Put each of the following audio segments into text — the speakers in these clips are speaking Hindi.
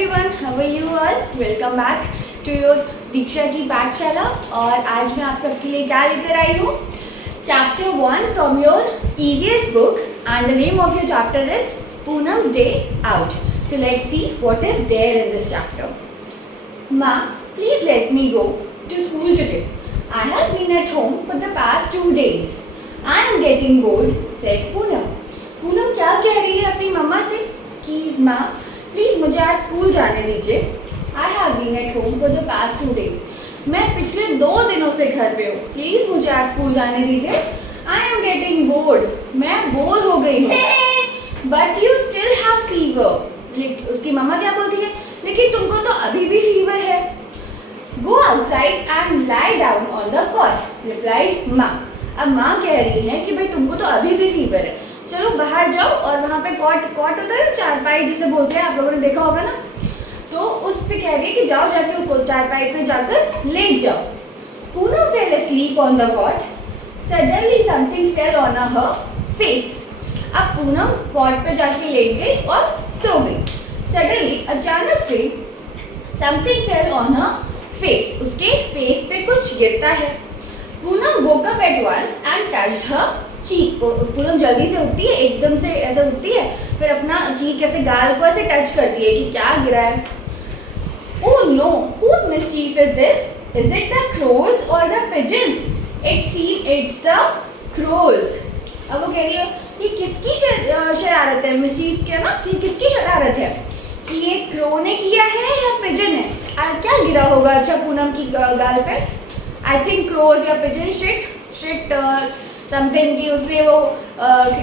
everyone, how are you all? Welcome back to your दीक्षा की पाठशाला। और आज मैं आप सबके लिए क्या लेकर आई हूँ? Chapter 1 from your EVS book and the name of your chapter is Poonam's Day Out. So let's see what is there in this chapter. Ma, please let me go to school today. I have been at home for the past 2 days. I am getting bored, said Poonam. Poonam क्या कह रही है अपनी मम्मा से कि माँ प्लीज़ मुझे आज स्कूल जाने दीजिए। I have been at home for the past 2 days. मैं पिछले 2 दिनों से घर पे हूँ, प्लीज़ मुझे आज स्कूल जाने दीजिए। आई एम गेटिंग बोर्ड, मैं बोर हो गई हूँ। But you still have fever. उसकी मम्मा क्या बोलती है, लेकिन तुमको तो अभी भी फीवर है। Go outside and lie down on the cot, replied माँ। अब माँ कह रही है कि भाई तुमको तो अभी भी फीवर है, चलो बाहर जाओ और वहाँ पे कॉट होता है, चारपाई जिसे बोलते हैं, आप लोगों ने देखा होगा ना, तो उस पे कह रही है कि जाओ जाके चारपाई पे जाकर लेट जाओ। Poonam fail asleep on the cot. Suddenly something fell on her face. अब पूनम कॉट पे जाके लेट गई और सो गई। Suddenly अचानक से something fell on her face. उसके फेस पे कुछ गिरता है। Poonam woke up at once and touched her cheek. Poonam जल्दी से उठती है, एकदम से ऐसे उठती है, फिर अपना चीक ऐसे गाल को ऐसे टच करती है कि क्या गिरा है। Oh no, whose mischief is this? Is it the crows or the pigeons? It seems it's the crows. अब वो कह रही है कि किसकी शरारत है, मिस्चीफ क्या ना, कि किसकी शरारत है, कि ये क्रो ने किया है या पिजन है। क्या गिरा होगा अच्छा पूनम की गाल पे? आई थिंक क्रोज या पिजन शिट समथिंग कि उसने वो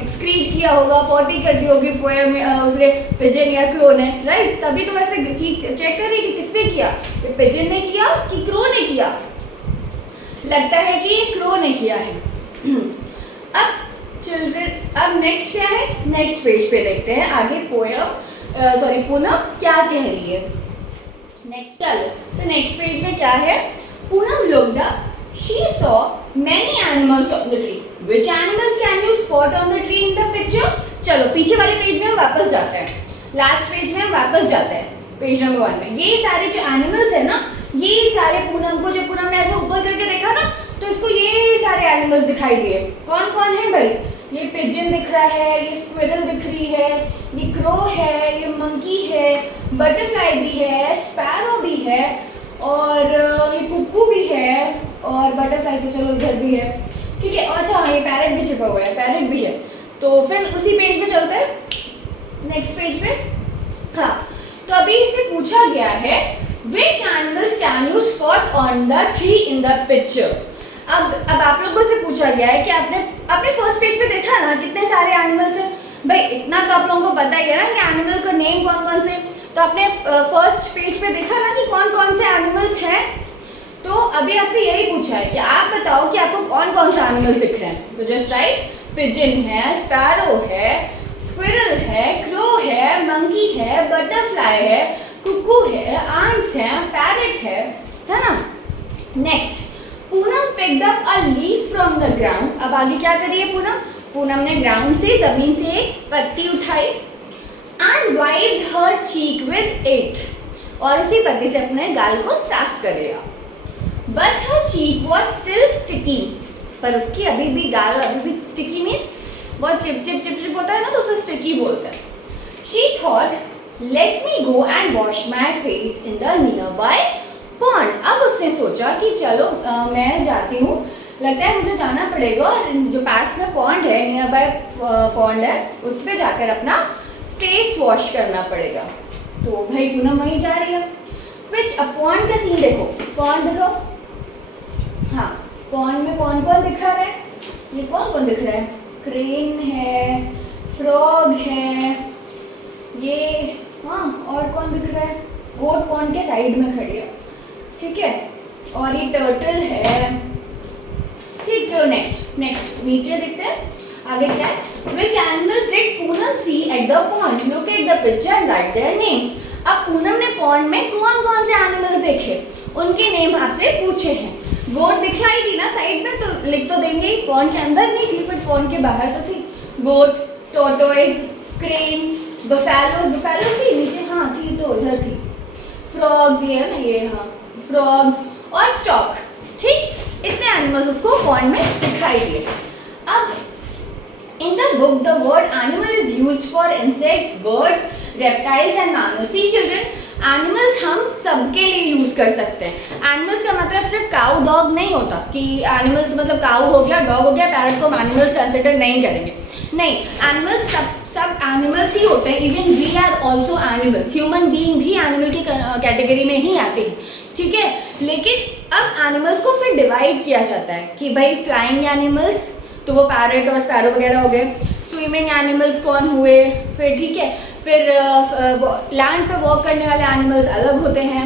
स्क्रीट किया होगा, पॉटी कर दी होगी पोएम उसने पिजन या क्रो ने, राइट? तभी तो वैसे चेक कर रही कि किसने किया, पिजन ने किया कि क्रो ने किया। लगता है कि ये क्रो ने किया है। अब नेक्स्ट क्या है, नेक्स्ट पेज पे देखते हैं आगे पूनम क्या कह रही है। नेक्स्ट चलो, तो नेक्स्ट पेज में क्या है? Poonam looked up. She saw many animals on the tree. Which animals can you spot on the tree in the picture? चलो पीछे वाले पेज में हम वापस जाते हैं, लास्ट पेज में हम वापस जाते हैं, पेज नंबर 1 में। ये सारे जो एनिमल्स है ना, ये सारे पूनम को, जब पूनम ने ऐसे ऊपर करके देखा ना, तो इसको ये सारे एनिमल्स दिखाई दिए। कौन कौन है भाई? ये पिजन दिख रहा है, ये स्क्विरल दिख रही है, ये क्रो है, ये मंकी है, बटरफ्लाई भी है, स्पैरो भी है, और ये कुक्कू भी है, और बटरफ्लाई तो चलो इधर भी है, ठीक है। अच्छा ये पैरेट भी छिपा हुआ है, पैरेट भी है। तो फिर उसी पेज पे चलते हैं, नेक्स्ट पेज पे। हाँ, तो अभी इससे पूछा गया है which animals can you spot on the tree in the picture। अब आप लोगों से पूछा गया है कि आपने फर्स्ट पेज पे देखा ना कितने सारे एनिमल्स हैं। भाई इतना तो आप लोगों को पता ही है ना कि एनिमल का नेम कौन कौन से, तो आपने फर्स्ट पेज पे देखा ना कि कौन कौन से एनिमल्स हैं। तो अभी आपसे यही पूछा है कि आप बताओ कि आपको कौन कौन से एनिमल्स दिख रहे हैं। तो जस्ट राइट, पिजन है, स्पैरो है, स्क्विरल है, क्रो है, मंकी है, बटरफ्लाई है, कुकू है, आंट्स है, पैरेट है ना। Next, Poonam picked up a leaf from the ground. अब आगे क्या करिए पूनम ने ग्राउंड से, जमीन से एक पत्ती उठाई, and wiped her cheek with it, और उसी पत्ती से अपने गाल को साफ कर लिया। But her cheek was still sticky, पर उसकी अभी भी गाल अभी भी sticky मीन्स बहुत चिप होता है ना, तो उसे sticky बोलते हैं। She thought, let me go and wash my face in the nearby pond। अब उसने सोचा कि चलो मैं जाती हूँ, लगता है मुझे जाना पड़ेगा, जो पास में पॉन्ड है, नियर बाय पॉन्ड है, उस पर जाकर अपना फेस वॉश करना पड़ेगा। तो भाई पूनम वहीं जा रही है। विच पॉन्ड का सीन देखो, पॉन्ड देखो, हाँ पॉन्ड में कौन कौन दिख रहा है? ये कौन दिख रहा है? क्रेन है, फ्रॉग है, ये हाँ और कौन दिख रहा है? गोट पॉन्ड के साइड में खड़ी है, ठीक है, और ये टर्टल है, ठीक। चलो नेक्स्ट नीचे देखते हैं आगे क्या है। Which animals did Poonam see at the pond? Look at the picture and write their names। अब पूनम ने पॉन्ड में कौन कौन से एनिमल्स देखे, उनके नेम आपसे पूछे हैं। गोट दिखाई दी ना साइड में, तो लिख तो देंगे, पॉन्ड के अंदर नहीं थी बट पॉन्ड के बाहर तो थी। गोट, टोर्टोइज, क्रेन, बफेलोज थी नीचे, हाँ थी तो इधर थी, फ्रॉग्स, ये है ना, ये, हाँ, फ्रॉग्स और स्टॉक, ठीक, इतने एनिमल्स उसको पॉन्ड में दिखाई दिए। अब in the book the word animal is used for insects, birds, reptiles and mammals. See children, animals हम सबके लिए यूज कर सकते हैं। एनिमल्स का मतलब सिर्फ काऊ डॉग नहीं होता कि एनिमल्स मतलब काऊ हो गया, डॉग हो गया, पैरट को हम एनिमल्स कंसिडर नहीं करेंगे, नहीं, एनिमल्स सब एनिमल्स ही होते हैं। Even we are also animals, human being भी एनिमल की कैटेगरी में ही आते हैं, ठीक है। लेकिन अब एनिमल्स को फिर डिवाइड किया जाता है कि भाई फ्लाइंग एनिमल्स तो वो पैरट और स्पैरो वगैरह हो गए, स्विमिंग एनिमल्स कौन हुए, फिर ठीक है, फिर लैंड पे वॉक करने वाले एनिमल्स अलग होते हैं,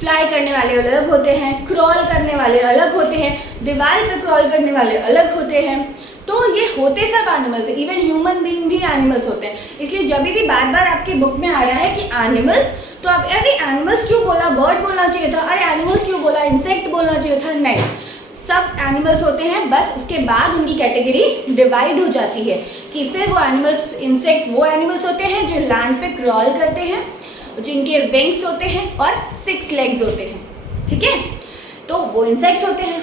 फ्लाई करने वाले अलग होते हैं, क्रॉल करने वाले अलग होते हैं, दीवार पे क्रॉल करने वाले अलग होते हैं। तो ये होते सब एनिमल्स है, इवन ह्यूमन बीइंग भी एनिमल्स होते हैं। इसलिए जब भी बार बार आपके बुक में आ रहा है कि एनिमल्स, तो आप अरे एनिमल्स क्यों बोला, बर्ड बोलना चाहिए था, अरे एनिमल्स क्यों बोला, इंसेक्ट बोलना चाहिए था, नहीं, सब एनिमल्स होते हैं। बस उसके बाद उनकी कैटेगरी डिवाइड हो जाती है कि फिर वो एनिमल्स, इंसेक्ट वो एनिमल्स होते हैं जो लैंड पे क्रॉल करते हैं, जिनके विंग्स होते हैं और 6 लेग्स होते हैं, ठीक है, तो वो इंसेक्ट होते हैं।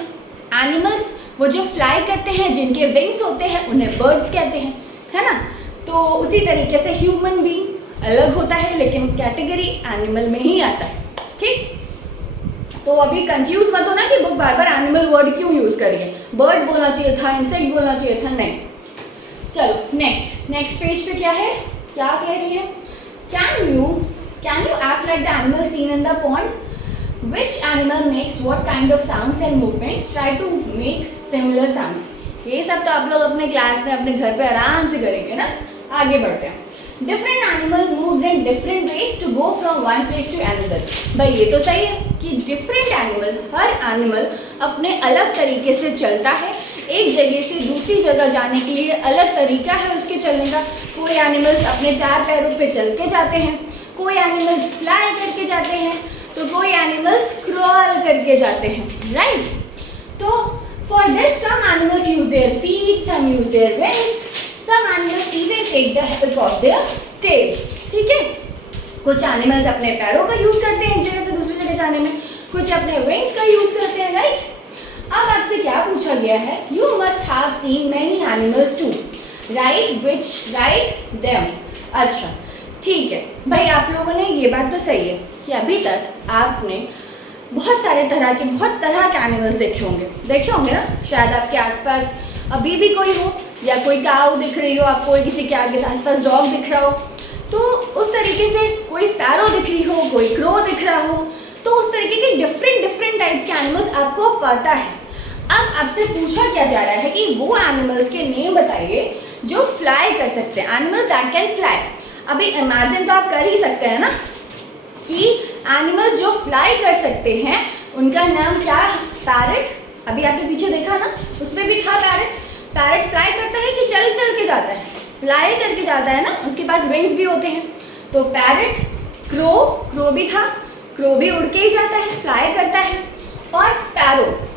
एनिमल्स वो जो फ्लाई करते हैं, जिनके विंग्स होते हैं, उन्हें बर्ड्स कहते हैं, है ना। तो उसी तरीके से ह्यूमन बीइंग अलग होता है लेकिन कैटेगरी एनिमल में ही आता है, ठीक। तो अभी कंफ्यूज मत होना कि बुक बार बार एनिमल वर्ड क्यों यूज कर रही है, बर्ड बोलना चाहिए था, इंसेक्ट बोलना चाहिए था, नहीं। चलो नेक्स्ट पेज पे क्या है, क्या कह रही है, can you act like the animal seen in the pond, which animal makes what kind of sounds and movements, try to make similar sounds. ये सब तो आप लोग अपने क्लास में अपने घर पे आराम से करेंगे ना। आगे बढ़ते हैं। Different animal moves in different ways to go from one place to another. भाई ये तो सही है कि डिफरेंट एनिमल, हर एनिमल अपने अलग तरीके से चलता है, एक जगह से दूसरी जगह जाने के लिए अलग तरीका है उसके चलने का। कोई एनिमल्स अपने 4 पैरों पे चल के जाते हैं, कोई एनिमल्स फ्लाई करके जाते हैं, तो कोई एनिमल्स क्रॉल करके जाते हैं, राइट। तो for this some animals use their feet, some use their wings, some animals even take the help of their tail, ठीक है। कुछ एनिमल्स अपने पैरों का यूज करते हैं एक जगह से दूसरी जगह जाने में, कुछ अपने विंग्स का यूज करते हैं, राइट। अब आपसे क्या पूछा गया है, you must have seen many animals too, write them. अच्छा ठीक है भाई, आप लोगों ने, ये बात तो सही है कि अभी तक आपने बहुत सारे तरह के एनिमल्स देखे होंगे ना। शायद आपके आसपास अभी भी कोई हो, या कोई काऊ दिख रही हो आपको, किसी के आगे आसपास डॉग दिख रहा हो, तो उस तरीके से कोई स्पैरो दिख रही हो, कोई क्रो दिख रहा हो, तो उस तरीके के डिफरेंट टाइप्स के एनिमल्स आपको पता है। अब आपसे पूछा क्या जा रहा है कि वो एनिमल्स के नेम बताइए जो फ्लाई कर सकते हैं, एनिमल्स दैट कैन फ्लाई। अभी इमेजिन तो आप कर ही सकते हैं ना कि एनिमल्स जो फ्लाई कर सकते हैं उनका नाम क्या है, पैरट। अभी आपने पीछे देखा ना, उसमें भी था पैरट। पैरट फ्लाई करता है कि चल के जाता है, फ्लाई करके जाता है ना, उसके पास विंग्स भी होते हैं। तो पैरट, क्रो भी था, क्रो भी उड़ के ही जाता है, फ्लाई करता है। और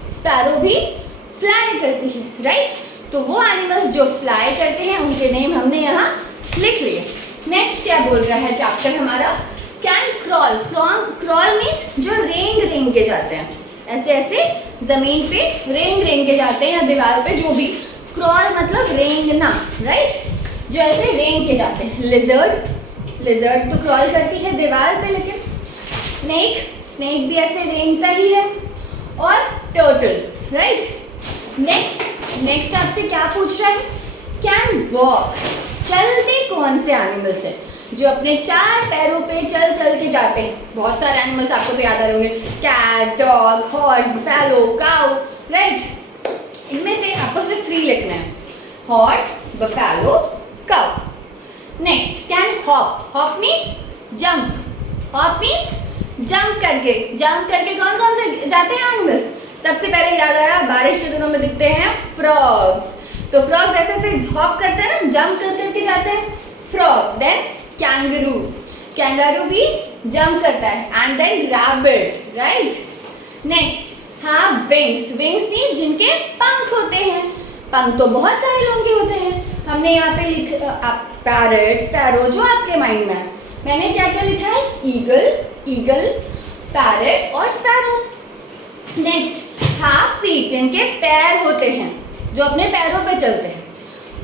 स्पैरो भी फ्लाई करती है, राइट। तो वो एनिमल्स जो फ्लाई करते हैं उनके नेम हमने यहाँ लिख लिए। नेक्स्ट क्या बोल रहा है चैप्टर हमारा, कैन क्रॉल मीन्स जो रेंग के जाते हैं, ऐसे जमीन पे रेंग के जाते हैं, या दीवार पे, जो भी। क्रॉल मतलब रेंगना, राइट, जो ऐसे रेंग के जाते हैं। लिजर्ड तो क्रॉल करती है दीवार पे, लेकिन स्नेक भी ऐसे रेंगता ही है। और टर्टल, राइट। नेक्स्ट आपसे क्या पूछ रहा है, कैन वॉक, चलते कौन से एनिमल्स है जो अपने 4 पैरों पे चल के जाते हैं। बहुत सारे एनिमल्स आपको तो याद आ रहे होंगे, कैट, डॉग, हॉर्स, बफेलो, काऊ, राइट। इनमें से आपको सिर्फ 3 लिखना है, horse, buffalo, cow. Next, can hop means jump करके कौन से जाते हैं एनिमल्स। सबसे पहले याद आया, बारिश के दिनों में दिखते हैं फ्रॉग्स। तो फ्रॉग्स ऐसे हॉप करते हैं ना, जंप करके जाते हैं, फ्रॉग। देन कैंगारू भी जंप करता है। And then rabbit, right. Next, हाँ, विंग्स मीन्स जिनके पंख होते हैं। पंख तो बहुत सारे लोगों के होते हैं। हमने यहाँ पे पैरट, स्पैरो, जो आपके माइंड में है। मैंने क्या लिखा है, ईगल, पैरट और स्पैरो। नेक्स्ट, हाफ फीट, जिनके पैर होते हैं, जो अपने पैरों पे चलते हैं।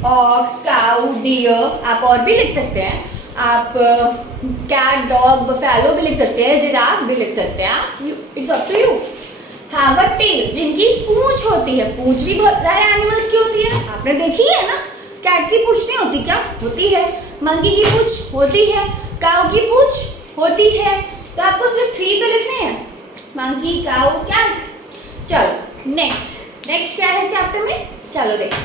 ऑक्स, काउ, डियर, आप और भी लिख सकते हैं, आप कैट, डॉग, बफेलो भी लिख सकते हैं, जिराफ भी लिख सकते हैं, it's up to you. Have a tail, जिनकी पूंछ होती है। पूंछ भी बहुत सारे एनिमल्स की होती है, आपने देखी है ना। कैट की पूंछ नहीं होती क्या? होती है। मंकी की पूंछ होती है, काऊ की पूंछ होती है। तो आपको सिर्फ 3 तो लिखने हैं, मंकी, काऊ, कैट। चलो नेक्स्ट क्या है चैप्टर में, चलो देखो।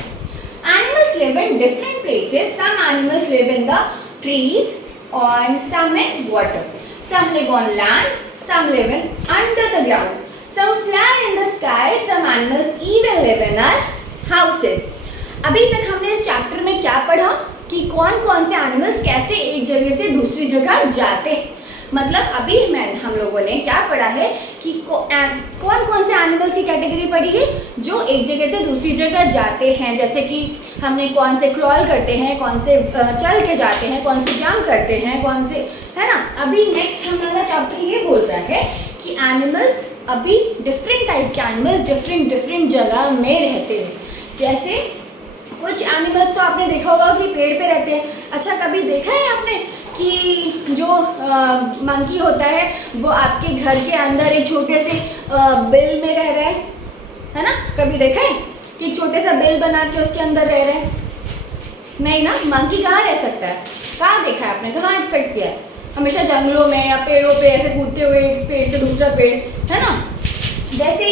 Animals live in different places, some animals live in the trees and some in water, some live on land, some live in under the ground, some fly in the sky, some animals even live in our houses। अभी तक हमने इस चैप्टर में क्या पढ़ा कि कौन कौन से एनिमल्स कैसे एक जगह से दूसरी जगह जाते हैं। मतलब अभी हम लोगों ने क्या पढ़ा है कि कौन कौन से एनिमल्स की कैटेगरी पढ़ी है जो एक जगह से दूसरी जगह जाते हैं। जैसे कि हमने कौन से क्रॉल करते हैं, कौन से चल के जाते हैं, कौन से जंप करते हैं, कौन से, है ना। अभी नेक्स्ट हमारा चैप्टर ये बोल रहा है कि एनिमल्स, अभी डिफरेंट टाइप के एनिमल्स डिफरेंट जगह में रहते हैं। जैसे कुछ एनिमल्स तो आपने देखा होगा कि पेड़ पे रहते हैं। अच्छा, कभी देखा है आपने कि जो मंकी होता है वो आपके घर के अंदर एक छोटे से बिल में रह रहा है ना। कभी देखा है कि छोटे सा बिल बना के उसके अंदर रह रहा है? नहीं ना। मंकी कहाँ रह सकता है? कहाँ देखा है आपने, कहाँ एक्सपेक्ट किया है? हमेशा जंगलों में या पेड़ों पे ऐसे कूदते हुए एक पेड़ से दूसरा पेड़, है ना। जैसे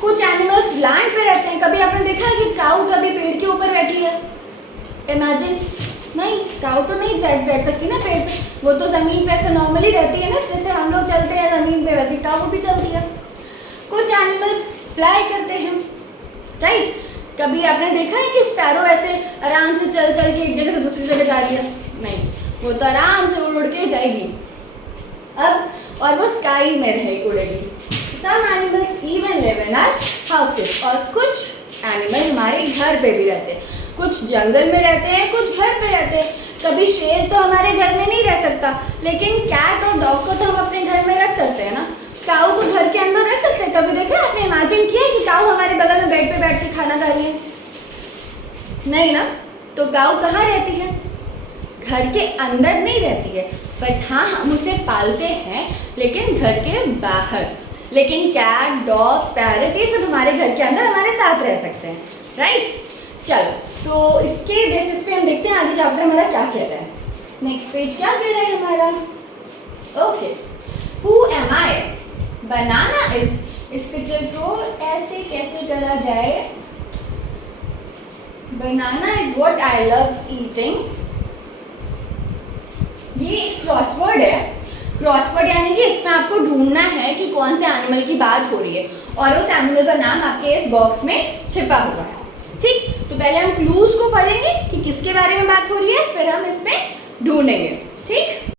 कुछ एनिमल्स लैंड पे रहते हैं। कभी आपने देखा है कि काऊ कभी पेड़ के ऊपर बैठी है? इमेजिन, नहीं, काऊ तो नहीं बैठ सकती ना पेड़ पे, वो तो ज़मीन पे ऐसे नॉर्मली रहती है ना, जैसे हम लोग चलते हैं ज़मीन पे, वैसे काऊ भी चलती है। कुछ एनिमल्स फ्लाई करते हैं, राइट। कभी आपने देखा है कि स्पैरो ऐसे आराम से चल के एक जगह से दूसरी जगह जा रही है? नहीं, वो तो आराम से उड़ के जाएगी अब, और वो स्काई में उड़ेगी। Some animals even live in our houses, और कुछ एनिमल हमारे घर पे भी रहते हैं। कुछ जंगल में रहते हैं, कुछ घर पे रहते हैं। कभी शेर तो हमारे घर में नहीं रह सकता, लेकिन कैट और डॉग को तो हम अपने घर में रख सकते हैं ना। काऊ को घर के अंदर रख सकते हैं। कभी देखा आपने, इमेजिन किया कि काऊ हमारे बगल में बेड पे बैठ के खाना खा रही है? नहीं ना। तो काऊ कहाँ रहती है? घर के अंदर नहीं रहती है, बट हाँ, हम उसे पालते हैं, लेकिन घर के बाहर। लेकिन कैट, डॉग, पैरट, ये सब हमारे घर के अंदर हमारे साथ रह सकते हैं, राइट। चलो, तो इसके बेसिस पे हम देखते हैं आगे चैप्टर हमारा क्या कह रहा है। नेक्स्ट पेज क्या कह रहा है हमारा? Okay, who am I? Banana is, इस पिक्चर को ऐसे कैसे करा जाए? Banana is what I love eating. ये एक क्रॉसवर्ड है। क्रॉसवर्ड यानी कि इसमें आपको ढूंढना है कि कौन से एनिमल की बात हो रही है, और उस एनिमल का नाम आपके इस बॉक्स में छिपा हुआ है। ठीक, तो पहले हम क्लूज को पढ़ेंगे कि किसके बारे में बात हो रही है, फिर हम इसमें ढूंढेंगे। ठीक।